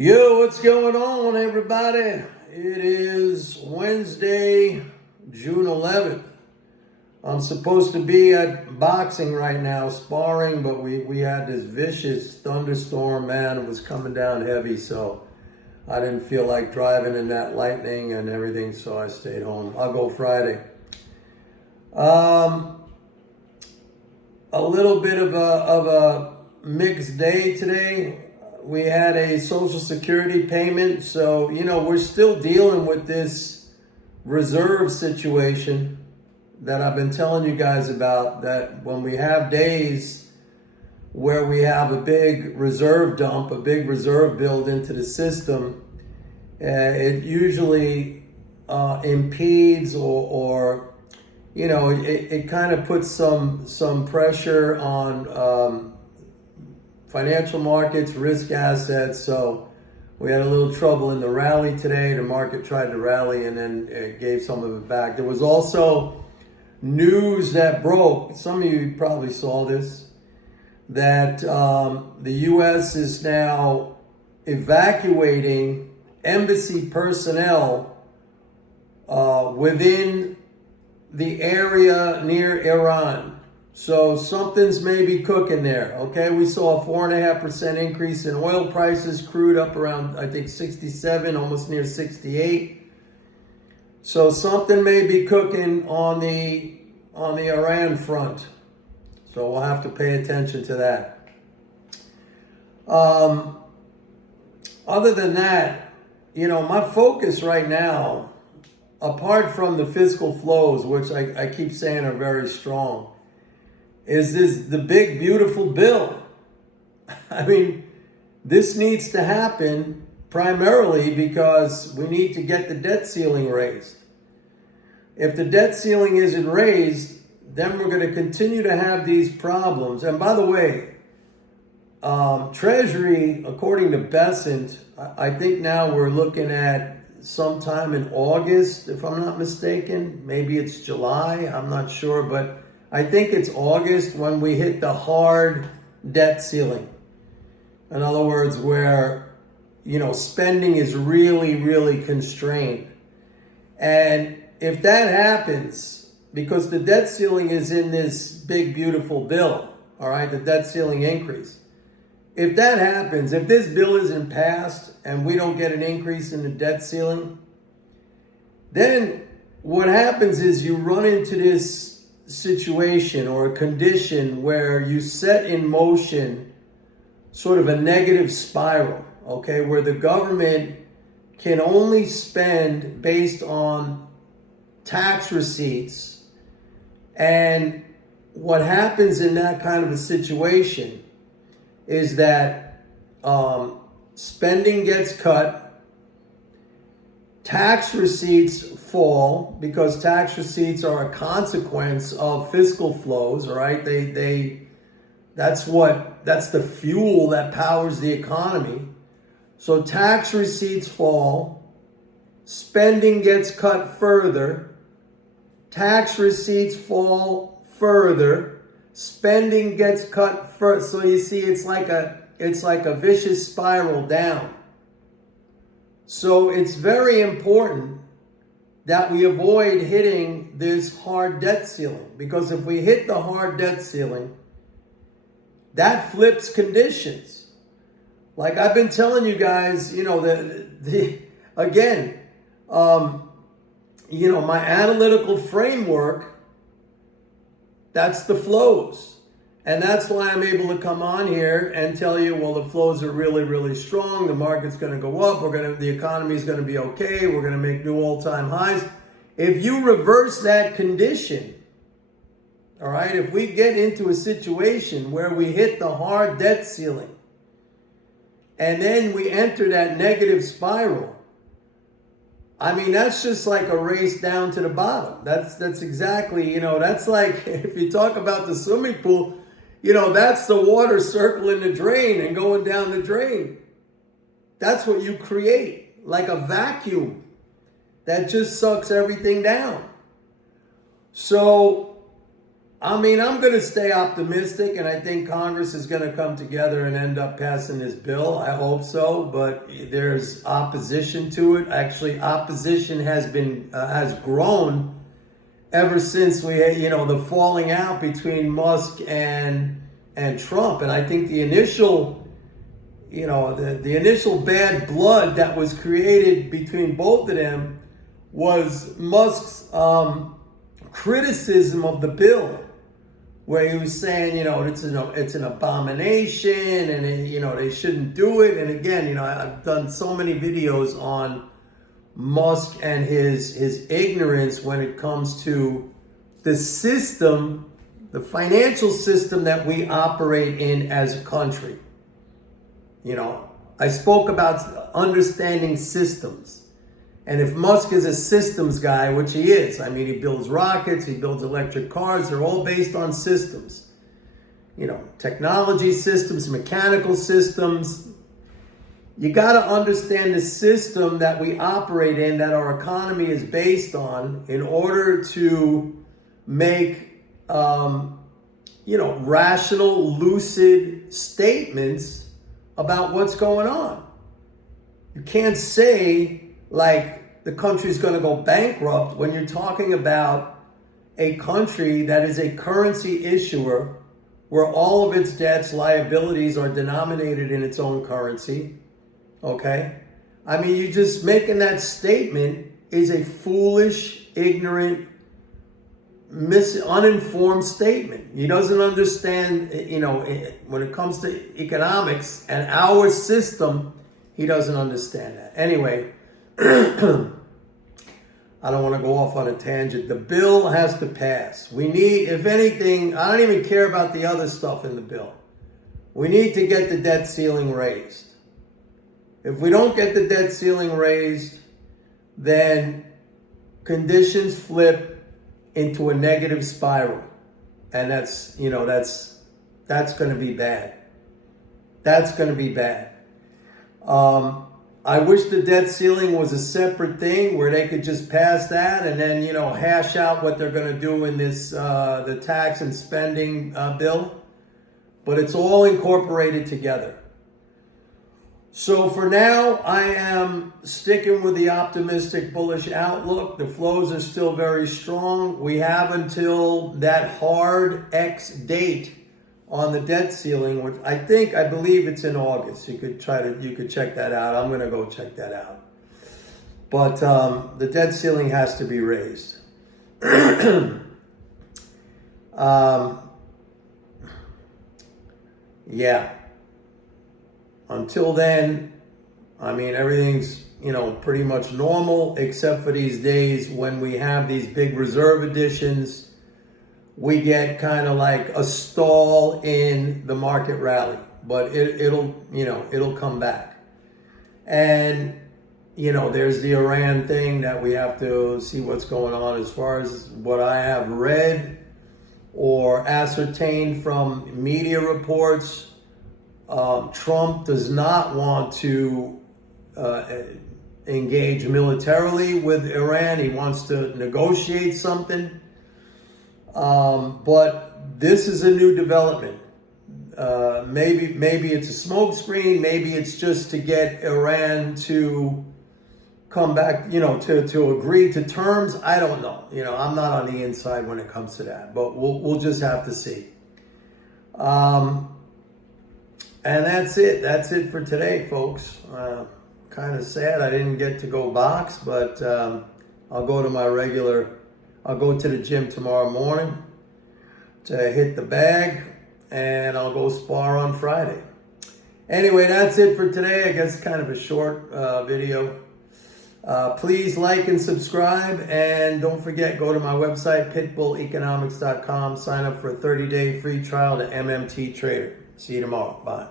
Yo, what's going on, everybody? It is Wednesday, June 11th. I'm supposed to be at boxing right now, sparring, but we had this vicious thunderstorm, man. It was coming down heavy, so I didn't feel like driving in that lightning and everything, so I stayed home. I'll go Friday. A little bit of a mixed day today. We had a Social Security payment, so we're still dealing with this reserve situation that I've been telling you guys about, that when we have days where we have a big reserve dump, a big reserve build into the system, it usually impedes or it kind of puts some pressure on financial markets, risk assets. So we had a little trouble in the rally today. The market tried to rally and then it gave some of it back. There was also news that broke. Some of you probably saw this, that the U.S. is now evacuating embassy personnel within the area near Iran. So something's maybe cooking there, okay? We saw a 4.5% increase in oil prices, crude up around, I think, 67, almost near 68. So something may be cooking on the Iran front. So we'll have to pay attention to that. Other than that, my focus right now, apart from the fiscal flows, which I keep saying are very strong, is the big, beautiful bill. I mean, this needs to happen primarily because we need to get the debt ceiling raised. If the debt ceiling isn't raised, then we're going to continue to have these problems. And by the way, Treasury, according to Bessent, I think now we're looking at sometime in August, if I'm not mistaken. Maybe it's July, I'm not sure, but I think it's August when we hit the hard debt ceiling. In other words, where, spending is really, really constrained. And if that happens, because the debt ceiling is in this big, beautiful bill, all right, the debt ceiling increase. If that happens, if this bill isn't passed and we don't get an increase in the debt ceiling, then what happens is you run into this situation or a condition where you set in motion sort of a negative spiral, okay, where the government can only spend based on tax receipts. And what happens in that kind of a situation is that spending gets cut, tax receipts fall, because tax receipts are a consequence of fiscal flows, all right? That's the fuel that powers the economy. So tax receipts fall, spending gets cut further, tax receipts fall further, spending gets cut further. So you see, it's like a vicious spiral down. So it's very important that we avoid hitting this hard debt ceiling, because if we hit the hard debt ceiling, that flips conditions. Like I've been telling you guys, my analytical framework, that's the flows. And that's why I'm able to come on here and tell you, well, the flows are really, really strong. The market's going to go up. The economy is going to be okay. We're going to make new all-time highs. If you reverse that condition, all right, if we get into a situation where we hit the hard debt ceiling and then we enter that negative spiral, I mean, that's just like a race down to the bottom. That's exactly, that's like, if you talk about the swimming pool, that's the water circling the drain and going down the drain. That's what you create, like a vacuum that just sucks everything down. So I mean, I'm going to stay optimistic, and I think Congress is going to come together and end up passing this bill. I hope so, but there's opposition to it. Actually, opposition has grown ever since we had, the falling out between Musk and Trump. And I think the initial, the initial bad blood that was created between both of them was Musk's criticism of the bill, where he was saying, it's an abomination, and they shouldn't do it. And again, I've done so many videos on Musk and his ignorance when it comes to the system, the financial system that we operate in as a country. I spoke about understanding systems. And if Musk is a systems guy, which he is, I mean, he builds rockets, he builds electric cars, they're all based on systems. Technology systems, mechanical systems. You got to understand the system that we operate in, that our economy is based on, in order to make, rational, lucid statements about what's going on. You can't say, like, the country's going to go bankrupt when you're talking about a country that is a currency issuer where all of its debts, liabilities are denominated in its own currency. Okay? I mean, you just making that statement is a foolish, ignorant, uninformed statement. He doesn't understand, when it comes to economics and our system, he doesn't understand that. Anyway, I don't want to go off on a tangent. The bill has to pass. We need, if anything, I don't even care about the other stuff in the bill. We need to get the debt ceiling raised. If we don't get the debt ceiling raised, then conditions flip into a negative spiral. And that's going to be bad. That's going to be bad. I wish the debt ceiling was a separate thing where they could just pass that and then, hash out what they're going to do in this, the tax and spending bill. But it's all incorporated together. So for now, I am sticking with the optimistic, bullish outlook. The flows are still very strong. We have until that hard X date on the debt ceiling, which I believe it's in August. You could check that out. I'm going to go check that out. But the debt ceiling has to be raised. Yeah. Until then, I mean, everything's, pretty much normal, except for these days when we have these big reserve additions. We get kind of like a stall in the market rally, but it'll come back. And, there's the Iran thing that we have to see what's going on. As far as what I have read or ascertained from media reports, Trump does not want to engage militarily with Iran. He wants to negotiate something. But this is a new development. Maybe it's a smokescreen. Maybe it's just to get Iran to come back, to agree to terms. I don't know. I'm not on the inside when it comes to that, but we'll just have to see. And that's it. That's it for today, folks. Kind of sad I didn't get to go box, but I'll go to the gym tomorrow morning to hit the bag, and I'll go spar on Friday. Anyway, that's it for today. I guess kind of a short video. Please like and subscribe, and don't forget, go to my website, pitbulleconomics.com. Sign up for a 30-day free trial to MMT Trader. See you tomorrow. Bye.